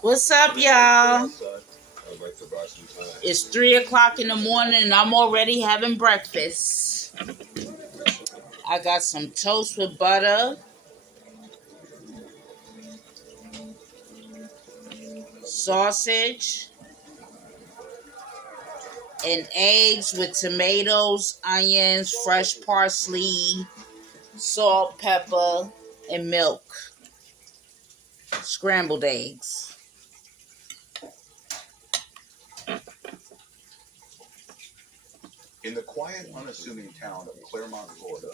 What's up, y'all? It's 3 o'clock in the morning and I'm already having breakfast. I got some toast with butter, sausage, and eggs with tomatoes, onions, fresh parsley, salt, pepper, and milk. Scrambled eggs. In the quiet, unassuming town of Clermont, Florida,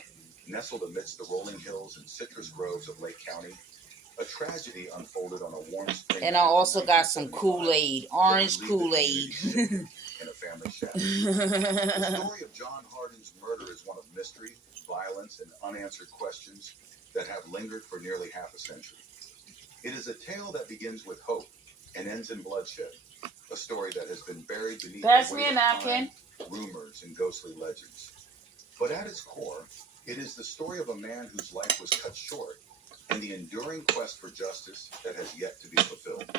nestled amidst the rolling hills and citrus groves of Lake County, a tragedy unfolded on a warm spring. And I also got some Kool-Aid, orange Kool-Aid. In a family shack. The story of John Hardin's murder is one of mystery, violence, and unanswered questions that have lingered for nearly half a century. It is a tale that begins with hope and ends in bloodshed. A story that has been buried beneath Pass me a napkin. Rumors and ghostly legends. But at its core, it is the story of a man whose life was cut short and the enduring quest for justice that has yet to be fulfilled.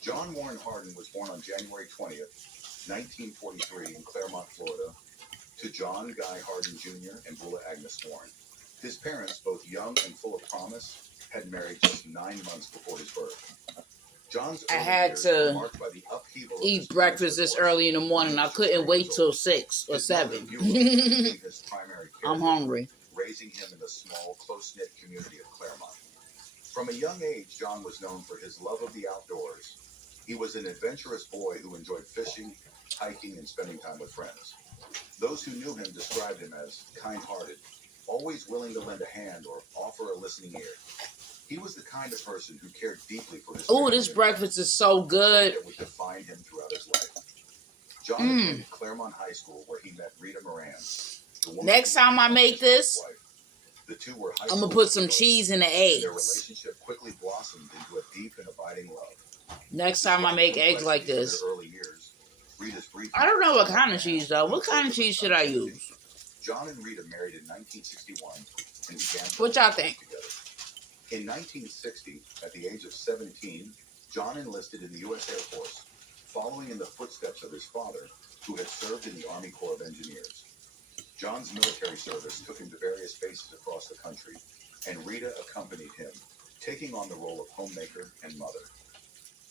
John Warren Hardin was born on January 20th, 1943 in Clermont, Florida, to John Guy Hardin Jr. and Bula Agnes Warren. His parents, both young and full of promise, had married just 9 months before his birth. I had to eat breakfast this early in the morning. I couldn't wait till 6 or 7. I'm hungry. Raising him in the small, close-knit community of Clermont. From a young age, John was known for his love of the outdoors. He was an adventurous boy who enjoyed fishing, hiking, and spending time with friends. Those who knew him described him as kind-hearted, always willing to lend a hand or offer a listening ear. He was the kind of person who cared deeply for his family. Oh, this breakfast is so good. That would define him throughout his life. John attended Clermont High School, where he met Rita Moran. Next time I make this, the two were I'm gonna put some cheese in the eggs. Their relationship quickly blossomed into a deep and abiding love. Next time I make eggs like this, I don't know what kind of cheese though. What kind of cheese should I use? John and Rita married in 1961 and began. What y'all think? In 1960, at the age of 17, John enlisted in the U.S. Air Force, following in the footsteps of his father, who had served in the Army Corps of Engineers. John's military service took him to various bases across the country, and Rita accompanied him, taking on the role of homemaker and mother.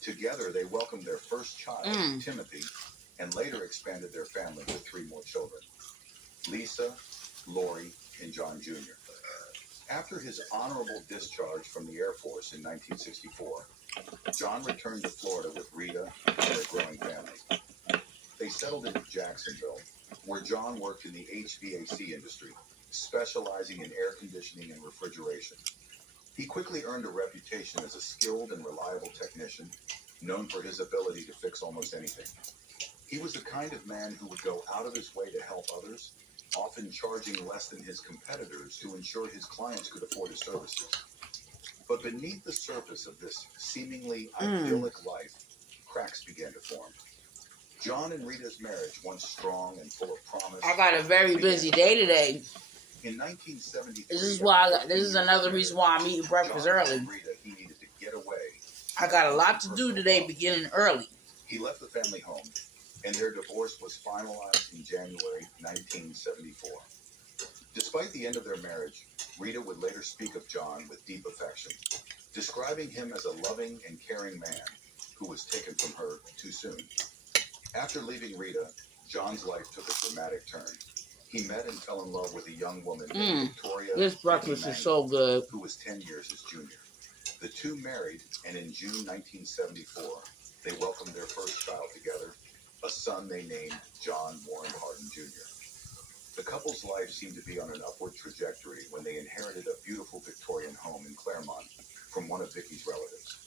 Together, they welcomed their first child, Timothy, and later expanded their family with 3 more children, Lisa, Lori, and John Jr. After his honorable discharge from the Air Force in 1964, John returned to Florida with Rita and their growing family. They settled in Jacksonville, where John worked in the HVAC industry, specializing in air conditioning and refrigeration. He quickly earned a reputation as a skilled and reliable technician, known for his ability to fix almost anything. He was the kind of man who would go out of his way to help others, often charging less than his competitors to ensure his clients could afford his services. But beneath the surface of this seemingly idyllic life, cracks began to form. John and Rita's marriage, once strong and full of promise. I got a very busy day today. In 1973, this is another reason why I'm eating breakfast early. Rita, he needed to get away. I got a lot to do today, beginning early. He left the family home, and their divorce was finalized in January 1974. Despite the end of their marriage, Rita would later speak of John with deep affection, describing him as a loving and caring man who was taken from her too soon. After leaving Rita, John's life took a dramatic turn. He met and fell in love with a young woman named Victoria. This breakfast is so good. Who was 10 years his junior. The two married, and in June 1974, they welcomed their first child together, a son they named John Warren Hardin Jr. The couple's life seemed to be on an upward trajectory when they inherited a beautiful Victorian home in Clermont from one of Vicky's relatives.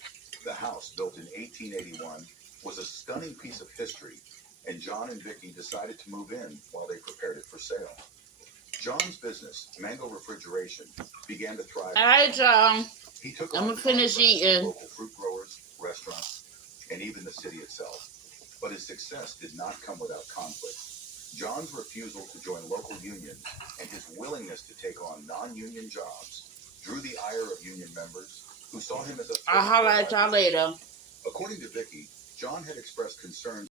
The house, built in 1881, was a stunning piece of history, and John and Vicky decided to move in while they prepared it for sale. John's business, Mango Refrigeration, began to thrive. All right, John. He took I'm gonna finish eating. Local fruit growers, restaurants, and even the city itself. But his success did not come without conflict. John's refusal to join local unions and his willingness to take on non-union jobs drew the ire of union members who saw him as a threat. I'll holler at y'all later. According to Vicky, John had expressed concerns